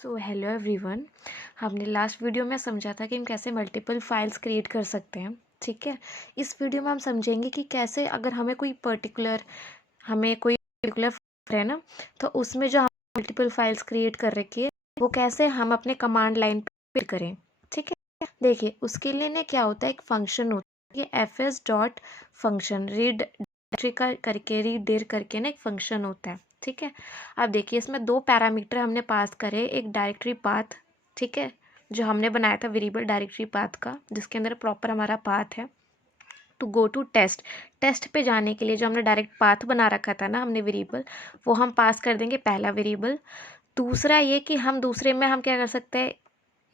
So hello everyone. हमने last video में समझा था कि हम कैसे मल्टीपल फाइल्स क्रिएट कर सकते हैं। ठीक है, इस वीडियो में हम समझेंगे कि कैसे अगर हमें कोई पर्टिकुलर है ना, तो उसमें जो हम मल्टीपल फाइल्स क्रिएट कर रखी है वो कैसे हम अपने कमांड लाइन पे करें। ठीक है, देखिए उसके लिए ना क्या होता है, एक फंक्शन होता है fs डॉट फंक्शन रीड करके रीड डेर करके ना एक फंक्शन होता है। ठीक है, अब देखिए इसमें दो पैरामीटर हमने पास करे, एक डायरेक्टरी पाथ, ठीक है, जो हमने बनाया था वेरिएबल डायरेक्टरी पाथ का, जिसके अंदर प्रॉपर हमारा पाथ है to go to test. Test पे जाने के लिए जो हमने डायरेक्ट पाथ बना रखा था ना हमने वेरिएबल, वो हम पास कर देंगे पहला वेरिएबल। दूसरा ये कि हम दूसरे में हम क्या कर सकते हैं,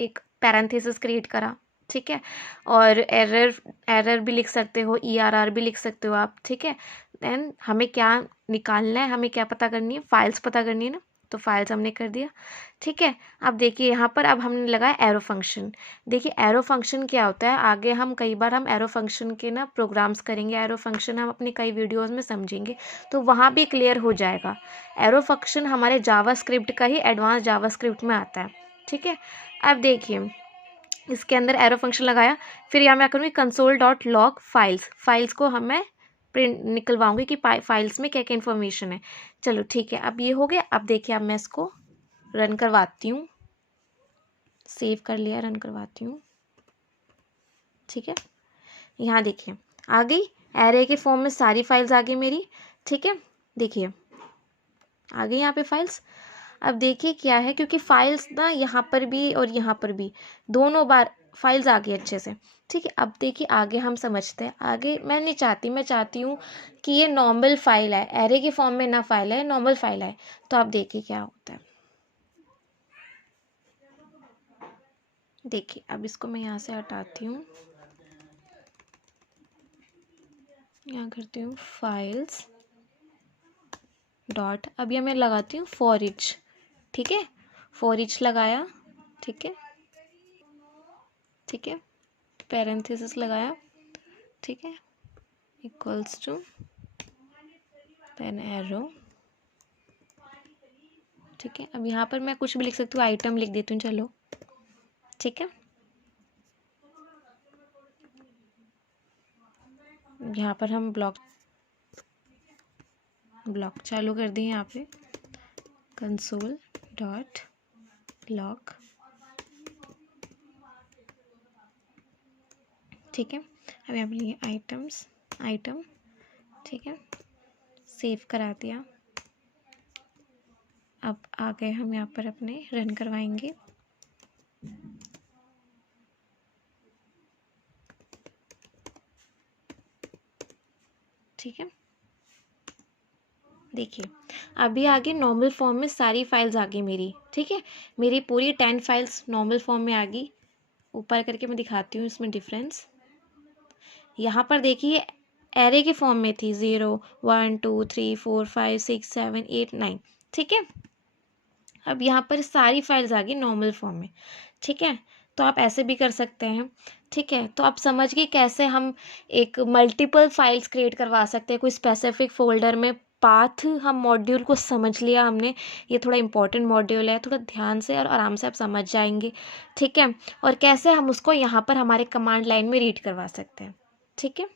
एक पैरेंथेसिस क्रिएट करा। ठीक है, और एरर भी लिख सकते हो, ERR भी लिख सकते हो आप। ठीक है, देन हमें क्या निकालना है, हमें क्या पता करनी है, फाइल्स पता करनी है ना, तो फाइल्स हमने कर दिया। ठीक है, अब देखिए यहाँ पर अब हमने लगाया एरो फंक्शन। देखिए एरो फंक्शन क्या होता है, आगे हम कई बार हम एरो फंक्शन के ना प्रोग्राम्स करेंगे, एरो फंक्शन हम अपनी कई वीडियोस में समझेंगे, तो वहाँ भी क्लियर हो जाएगा। एरो फंक्शन हमारे जावास्क्रिप्ट का ही एडवांस जावास्क्रिप्ट में आता है। ठीक है, अब देखिए इसके अंदर एरो फंक्शन लगाया, फिर यहाँ मैं करूँगी console dot log files. Files को हम मैं प्रिंट निकलवाऊंगी कि फाइल्स में क्या क्या इन्फॉर्मेशन है। चलो ठीक है, अब ये हो गया। अब देखिए अब मैं इसको रन करवाती हूँ, सेव कर लिया, रन करवाती हूँ। ठीक है, यहाँ देखिए आ गई, एरे के फॉर्म में सारी फाइल्स आ गई मेरी। ठीक है, देखिए आ गई यहाँ पे फाइल्स। अब देखिए क्या है, क्योंकि फाइल्स ना यहाँ पर भी और यहाँ पर भी दोनों बार फाइल्स आ गई अच्छे से। ठीक है, अब देखिए आगे हम समझते हैं। आगे मैं नहीं चाहती, मैं चाहती हूँ कि ये नॉर्मल फाइल है, एरे के फॉर्म में ना फाइल है, नॉर्मल फाइल है। तो आप देखिए क्या होता है। देखिए अब इसको मैं यहाँ से हटाती हूँ, यहाँ करती हूँ फाइल्स डॉट, अब ये मैं लगाती हूँ फॉर ईच। ठीक है, फॉर ईच लगाया। ठीक है, ठीक है, पैरेंथेसिस लगाया। ठीक है, इक्वल्स टू पेन एरो। ठीक है, अब यहाँ पर मैं कुछ भी लिख सकती हूँ, आइटम लिख देती हूँ, चलो। ठीक है, यहाँ पर हम ब्लॉक चालू कर दें, यहाँ पे कंसोल डॉट लॉग। ठीक है, अब यहाँ पर आइटम्स आइटम। ठीक है, सेव करा दिया। अब आ गए हम यहाँ पर अपने, रन करवाएंगे। ठीक है, देखिए अभी आगे नॉर्मल फॉर्म में सारी फाइल्स आ गई मेरी। ठीक है, मेरी पूरी 10 फाइल्स नॉर्मल फॉर्म में आ गई। ऊपर करके मैं दिखाती हूँ इसमें डिफरेंस। यहाँ पर देखिए एरे के फॉर्म में थी 0 1 2 3 4 5 6 7 8 9। ठीक है, अब यहाँ पर सारी फाइल्स आ गई नॉर्मल फॉर्म में। ठीक है, तो आप ऐसे भी कर सकते हैं। ठीक है, तो आप समझ गए कैसे हम एक मल्टीपल फाइल्स क्रिएट करवा सकते हैं कोई स्पेसिफिक फोल्डर में। पाथ हम मॉड्यूल को समझ लिया हमने, ये थोड़ा इंपॉर्टेंट मॉड्यूल है, थोड़ा ध्यान से और आराम से आप समझ जाएंगे। ठीक है, और कैसे हम उसको यहाँ पर हमारे कमांड लाइन में रीड करवा सकते हैं। ठीक है।